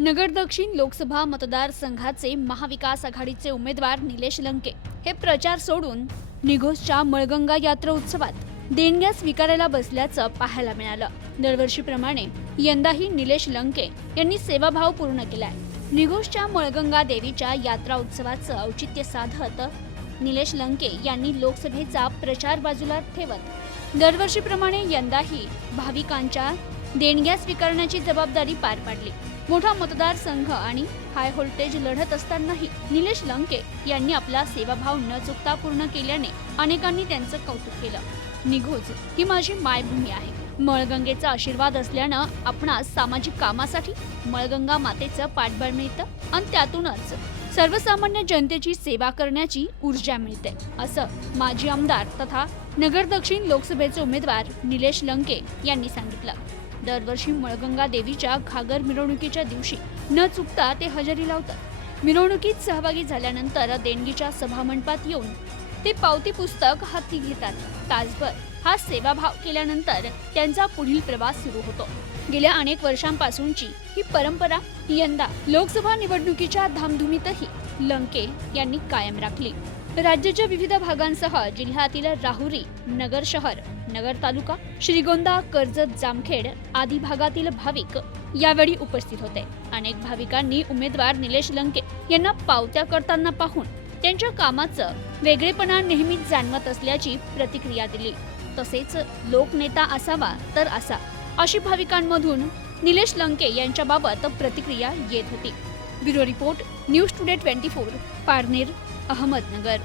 नगर दक्षिण लोकसभा मतदारसंघाचे महाविकास आघाडीचे उमेदवार निलेश लंके. हे प्रचार सोडून निघोसच्या मळगंगा यात्रा उत्सवात देणग्या स्वीकारायला बसल्याचं पाहायला मिळालं. दरवर्षीप्रमाणे यंदाही निलेश लंके यांनी सेवाभाव पूर्ण केलाय. निघोसच्या मळगंगा देवीच्या यात्रा उत्सवाचं औचित्य साधत निलेश लंके यांनी लोकसभेचा प्रचार बाजूला ठेवत दरवर्षीप्रमाणे यंदाही भाविकांच्या देणग्या स्वीकारण्याची जबाबदारी पार पाडली. मोठा मतदारसंघ आणि हाय व्होल्टेज लढत असतानाही निलेश लंके यांनी आपला सेवाभाव न चुकता पूर्ण केल्याने अनेकांनी त्यांचं कौतुक केलं. निघोज ही माझी मायभूमी आहे. मळगंगेचा आशीर्वाद असल्यानं आपणास सामाजिक कामासाठी मळगंगा मातेचं पाठबळ मिळतं आणि त्यातूनच सर्वसामान्य जनतेची सेवा करण्याची ऊर्जा मिळते असं माजी आमदार तथा नगर दक्षिण लोकसभेचे उमेदवार निलेश लंके यांनी सांगितलं. दरवर्षी मळगंगा देवीच्या घागर मिरवणुकीच्या दिवशी न चुकता ते हजेरी लावतात. मिरवणुकीत सहभागी झाल्यानंतर देणगीच्या सभामंडपात येऊन ते पावती पुस्तक हाती घेतात. तासभर हा सेवाभाव केल्यानंतर त्यांचा पुढील प्रवास सुरू होतो. गेल्या अनेक वर्षांपासूनची ही परंपरा यंदा लोकसभा निवडणुकीच्या धामधुमीतही लंके यांनी कायम राखली. राज्याच्या विविध भागांसह जिल्ह्यातील राहुरी नगर शहर नगर तालुका श्रीगोंदा कर्जत जामखेड आदी भागातील भाविक यावेळी उपस्थित होते. अनेक भाविकांनी उमेदवार निलेश लंके यांना पावत्या करताना पाहून त्यांच्या कामाचं वेगळेपणा नेहमीच जाणवत असल्याची प्रतिक्रिया दिली. तसेच लोकनेता असावा तर असा अशी भाविकांमधून निलेश लंके यांच्याबाबत प्रतिक्रिया येत होती. Bureau report news today twenty four Parner. Ahmednagar.